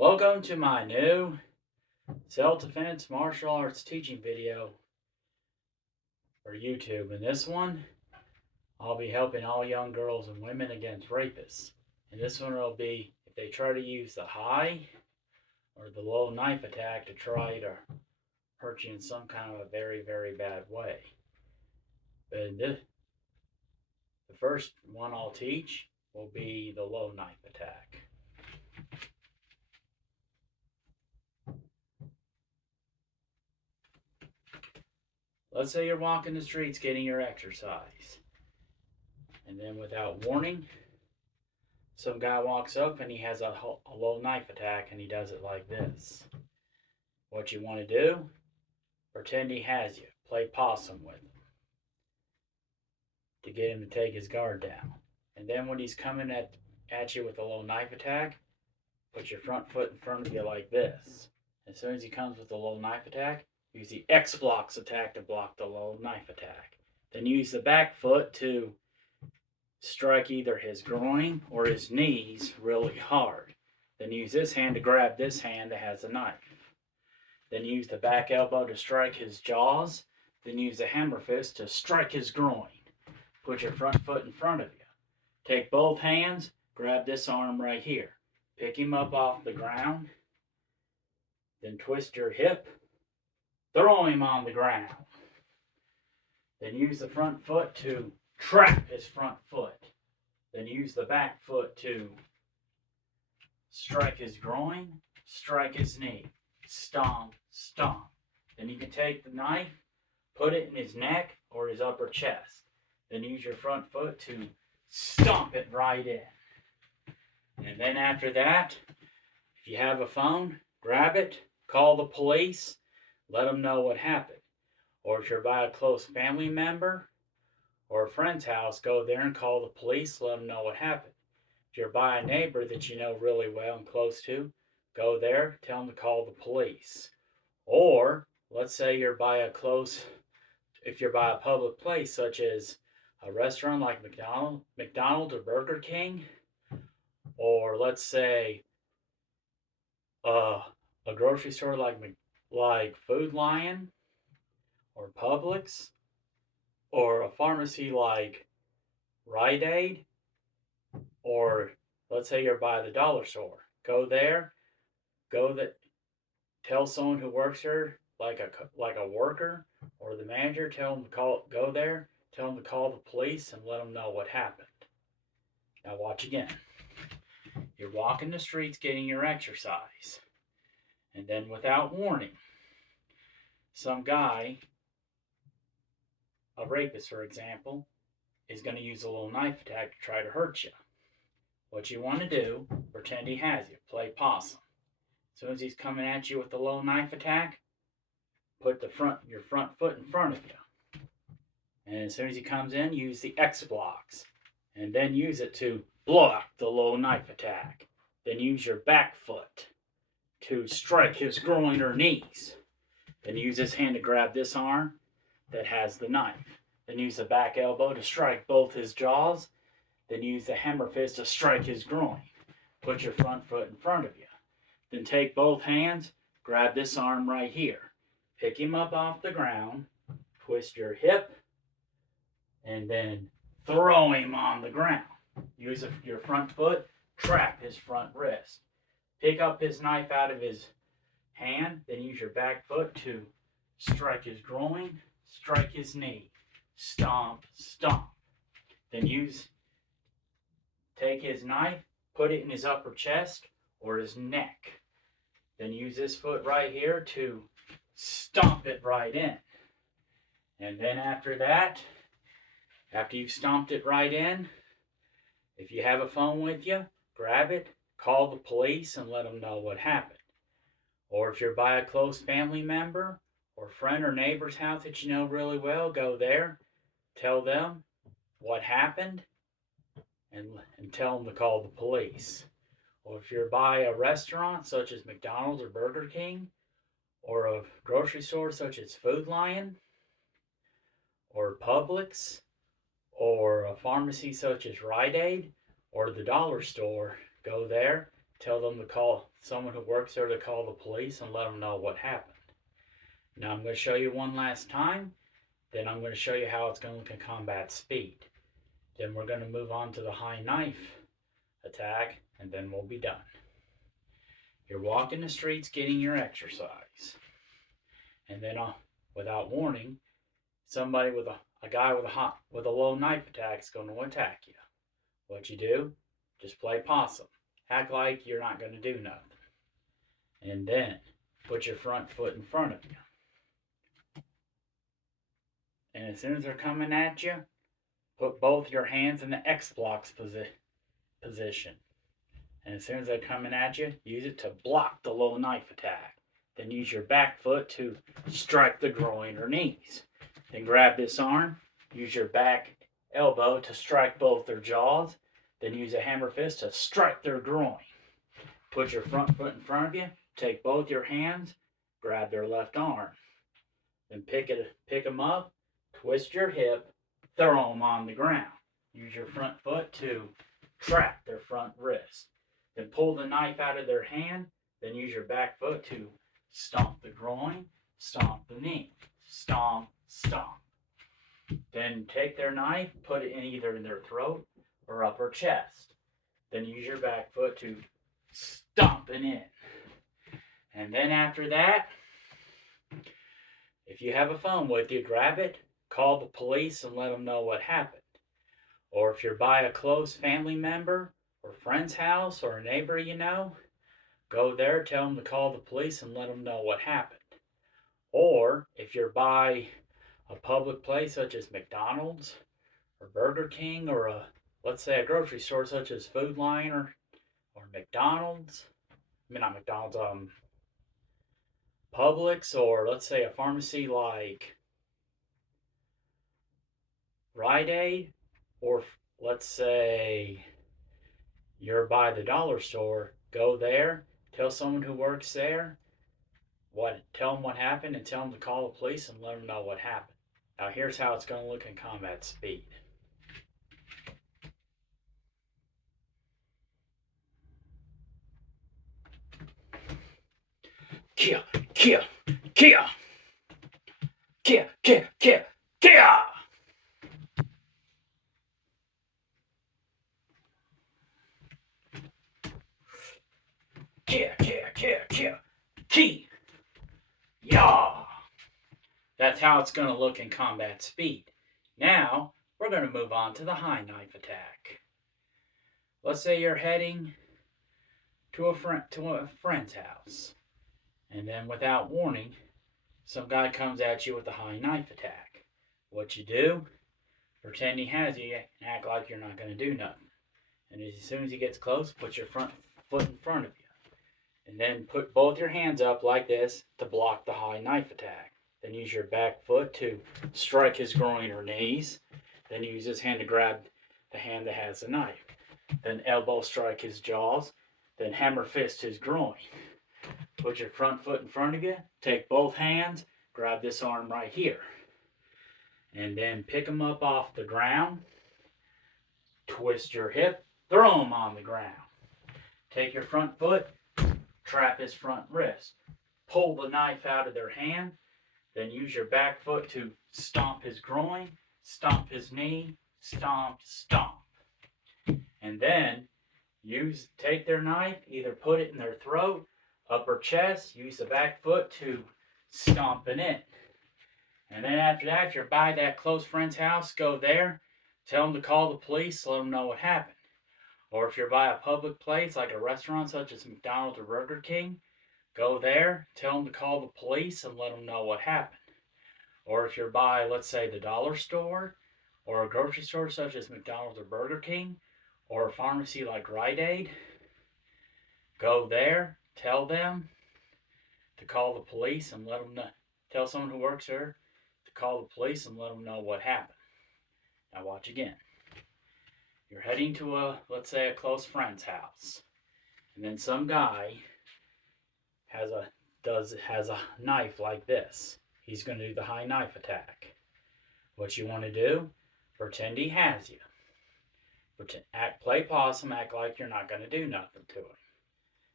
Welcome to my new self-defense martial arts teaching video for YouTube. In this one, I'll be helping all young girls and women against rapists. And this one will be if they try to use the high or the low knife attack to try to hurt you in some kind of a very, very bad way. But the first one I'll teach will be the low knife attack. Let's say you're walking the streets getting your exercise. And then without warning, some guy walks up and he has a low knife attack and he does it like this. What you want to do, pretend he has you. Play possum with him to get him to take his guard down. And then when he's coming at you with a low knife attack, put your front foot in front of you like this. As soon as he comes with a low knife attack, use the X blocks attack to block the low knife attack. Then use the back foot to strike either his groin or his knees really hard. Then use this hand to grab this hand that has a knife. Then use the back elbow to strike his jaws. Then use the hammer fist to strike his groin. Put your front foot in front of you. Take both hands, grab this arm right here. Pick him up off the ground. Then twist your hip. Throw him on the ground. Then use the front foot to trap his front foot. Then use the back foot to strike his groin, strike his knee. Stomp, stomp. Then you can take the knife, put it in his neck or his upper chest. Then use your front foot to stomp it right in. And then after that, if you have a phone, grab it, call the police, let them know what happened. Or if you're by a close family member or a friend's house, go there and call the police, let them know what happened. If you're by a neighbor that you know really well and close to, go there, tell them to call the police. Or let's say you're by a public place such as a restaurant like McDonald's or Burger King, or let's say a grocery store like Food Lion or Publix, or a pharmacy like Rite Aid, or let's say you're by the dollar store. Go there, tell someone who works there, like a worker or the manager, tell them to go there, tell them to call the police and let them know what happened. Now watch again. You're walking the streets getting your exercise. And then without warning, some guy, a rapist for example, is going to use a little knife attack to try to hurt you. What you want to do, pretend he has you. Play possum. As soon as he's coming at you with a low knife attack, put your front foot in front of you. And as soon as he comes in, use the X blocks. And then use it to block the low knife attack. Then use your back foot to strike his groin or knees. Then use this hand to grab this arm that has the knife. Then use the back elbow to strike both his jaws. Then use the hammer fist to strike his groin. Put your front foot in front of you. Then take both hands, grab this arm right here. Pick him up off the ground, twist your hip, and then throw him on the ground. Use your front foot, trap his front wrist. Pick up his knife out of his hand, then use your back foot to strike his groin, strike his knee. Stomp, stomp. Then take his knife, put it in his upper chest or his neck. Then use this foot right here to stomp it right in. And then after that, after you've stomped it right in, if you have a phone with you, grab it, call the police and let them know what happened. Or if you're by a close family member or friend or neighbor's house that you know really well, go there, tell them what happened, and tell them to call the police. Or if you're by a restaurant such as McDonald's or Burger King, or a grocery store such as Food Lion, or Publix, or a pharmacy such as Rite Aid, or the dollar store, go there, tell them to call someone who works there to call the police and let them know what happened. Now I'm going to show you one last time. Then I'm going to show you how it's going to look in combat speed. Then we're going to move on to the high knife attack, and then we'll be done. You're walking the streets getting your exercise. And then without warning, somebody with a guy with a low knife attack is going to attack you. What you do? Just play possum. Act like you're not going to do nothing. And then put your front foot in front of you. And as soon as they're coming at you, put both your hands in the X blocks position. And as soon as they're coming at you, use it to block the low knife attack. Then use your back foot to strike the groin or knees. Then grab this arm, use your back elbow to strike both their jaws. Then use a hammer fist to strike their groin. Put your front foot in front of you, take both your hands, grab their left arm. Then pick them up, twist your hip, throw them on the ground. Use your front foot to trap their front wrist. Then pull the knife out of their hand. Then use your back foot to stomp the groin, stomp the knee, stomp, stomp. Then take their knife, put it in either in their throat or upper chest. Then use your back foot to stomp it in. And then after that, if you have a phone with you, grab it, call the police and let them know what happened. Or if you're by a close family member or friend's house or a neighbor you know, go there, tell them to call the police and let them know what happened. Or if you're by a public place such as McDonald's or Burger King or let's say a grocery store such as Food Lion or McDonald's, not McDonald's, Publix, or let's say a pharmacy like Rite Aid, or let's say you're by the dollar store, go there, tell someone who works there tell them what happened and tell them to call the police and let them know what happened. Now here's how it's going to look in combat speed. Kia, kia, kia, kia, kia, kia, kia. Kia, kia, kia, kia, ki, ya. That's how it's going to look in combat speed. Now, we're going to move on to the high knife attack. Let's say you're heading to a friend's house. And then without warning, some guy comes at you with a high knife attack. What you do? Pretend he has you and act like you're not going to do nothing. And as soon as he gets close, put your front foot in front of you. And then put both your hands up like this to block the high knife attack. Then use your back foot to strike his groin or knees. Then use his hand to grab the hand that has the knife. Then elbow strike his jaws. Then hammer fist his groin. Put your front foot in front of you. Take both hands. Grab this arm right here. And then pick him up off the ground. Twist your hip. Throw him on the ground. Take your front foot. Trap his front wrist. Pull the knife out of their hand. Then use your back foot to stomp his groin, stomp his knee, stomp, stomp. And then take their knife, either put it in their throat, upper chest, use the back foot to stomp it in. And then after that, if you're by that close friend's house, go there, tell them to call the police, let them know what happened. Or if you're by a public place like a restaurant such as McDonald's or Burger King, go there, tell them to call the police and let them know what happened. Or if you're by, let's say, the dollar store or a grocery store such as McDonald's or Burger King or a pharmacy like Rite Aid, go there, tell them to call the police and let them know. Tell someone who works there to call the police and let them know what happened. Now watch again. You're heading to let's say, a close friend's house. And then some guy has a knife like this. He's going to do the high knife attack. What you want to do? Pretend he has you. Play possum, act like you're not going to do nothing to him.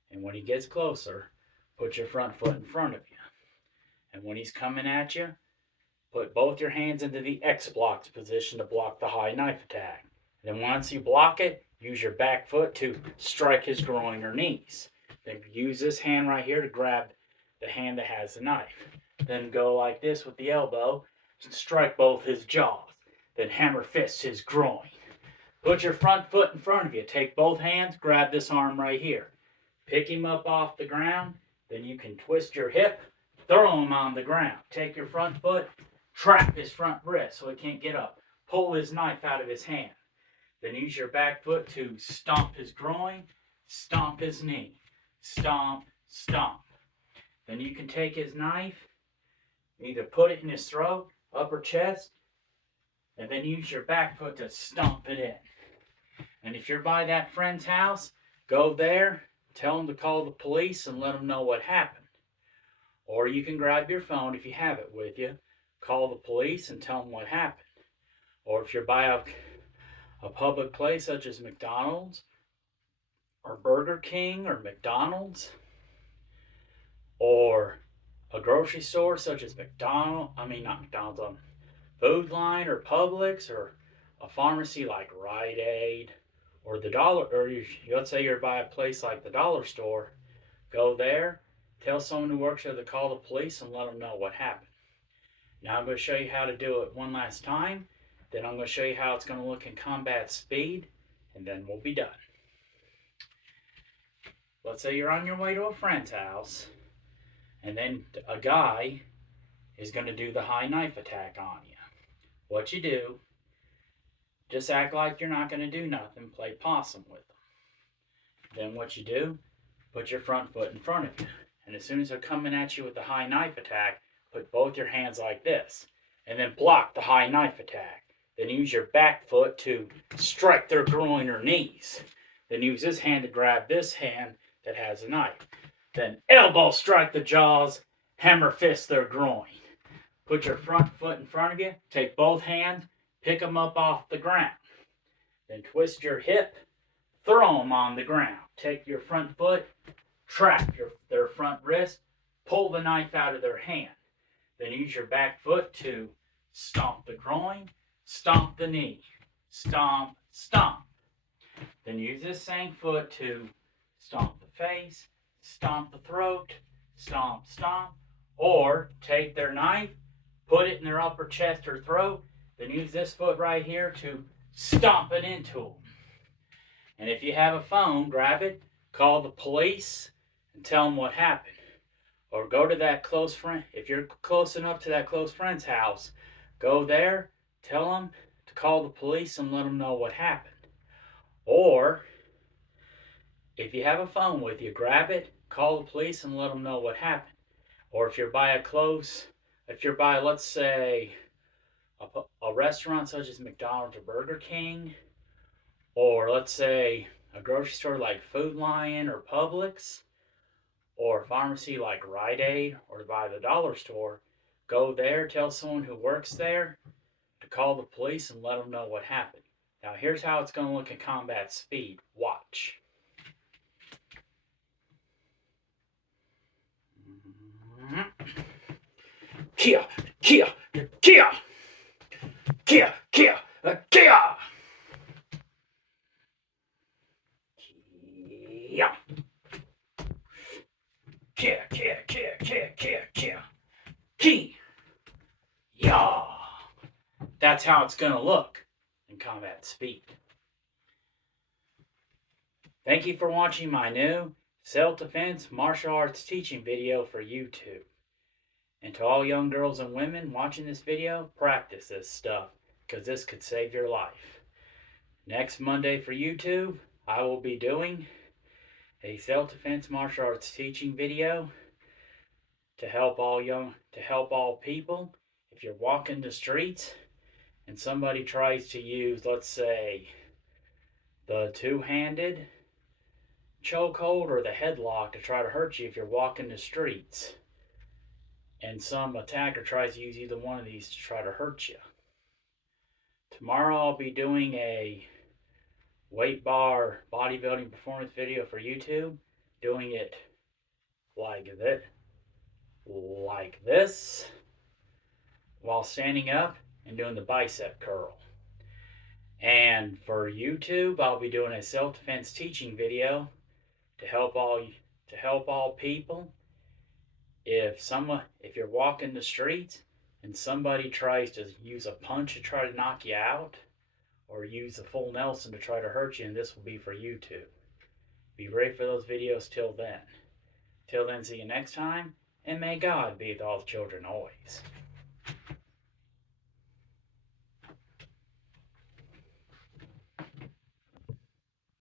And when he gets closer, put your front foot in front of you. And when he's coming at you, put both your hands into the X blocked position to block the high knife attack. And then once you block it, use your back foot to strike his groin or knees. Then use this hand right here to grab the hand that has the knife. Then go like this with the elbow and strike both his jaws. Then hammer fist his groin. Put your front foot in front of you. Take both hands, grab this arm right here. Pick him up off the ground. Then you can twist your hip, throw him on the ground. Take your front foot, trap his front wrist so he can't get up. Pull his knife out of his hand. Then use your back foot to stomp his groin, stomp his knee. Stomp, stomp. Then you can take his knife, either put it in his throat, upper chest, and then use your back foot to stomp it in. And if you're by that friend's house, go there, tell them to call the police and let them know what happened. Or you can grab your phone if you have it with you, call the police and tell them what happened. Or if you're by a public place such as McDonald's or Burger King or McDonald's, or a grocery store such as Food Line or Publix, or a pharmacy like Rite Aid, or let's say you're by a place like the dollar store, go there, tell someone who works there to call the police and let them know what happened. Now I'm going to show you how to do it one last time, then I'm going to show you how it's going to look in combat speed, and then we'll be done. Let's say you're on your way to a friend's house, and then a guy is going to do the high knife attack on you. What you do, just act like you're not going to do nothing, play possum with them. Then what you do, put your front foot in front of you. And as soon as they're coming at you with the high knife attack, put both your hands like this. And then block the high knife attack. Then use your back foot to strike their groin or knees. Then use this hand to grab this hand that has a knife. Then elbow strike the jaws, hammer fist their groin. Put your front foot in front of you, take both hands, pick them up off the ground. Then twist your hip, throw them on the ground. Take your front foot, trap their front wrist, pull the knife out of their hand. Then use your back foot to stomp the groin, stomp the knee, stomp, stomp. Then use this same foot to stomp the face, stomp the throat, stomp, stomp. Or take their knife, put it in their upper chest or throat, then use this foot right here to stomp it into them. And if you have a phone, grab it, call the police, and tell them what happened. Or go to that close friend. If you're close enough to that close friend's house, go there, tell them to call the police and let them know what happened. Or if you have a phone with you, grab it, call the police and let them know what happened. Or if you're by let's say, a restaurant such as McDonald's or Burger King, or let's say a grocery store like Food Line or Publix, or a pharmacy like Rite Aid, or by the dollar store, go there, tell someone who works there to call the police and let them know what happened. Now here's how it's going to look at combat speed. Watch. Kia, Kia, Kia, Kia, Kia, Kia. Kia. Kia, Kia, Kia, Kia, Kia, Kia. Ki. Ya. That's how it's going to look in combat speed. Thank you for watching my new self-defense martial arts teaching video for YouTube. And to all young girls and women watching this video, practice this stuff, because this could save your life. Next Monday for YouTube, I will be doing a self-defense martial arts teaching video to help all people. If you're walking the streets and somebody tries to use, let's say, the two-handed chokehold or the headlock to try to hurt you if you're walking the streets, and some attacker tries to use either one of these to try to hurt you. Tomorrow I'll be doing a weight bar bodybuilding performance video for YouTube doing it like this, while standing up and doing the bicep curl. And for YouTube, I'll be doing a self-defense teaching video to help all people. If you're walking the streets and somebody tries to use a punch to try to knock you out, or use a full Nelson to try to hurt you, and this will be for YouTube. Be ready for those videos till then. Till then, see you next time, and may God be with all the children always.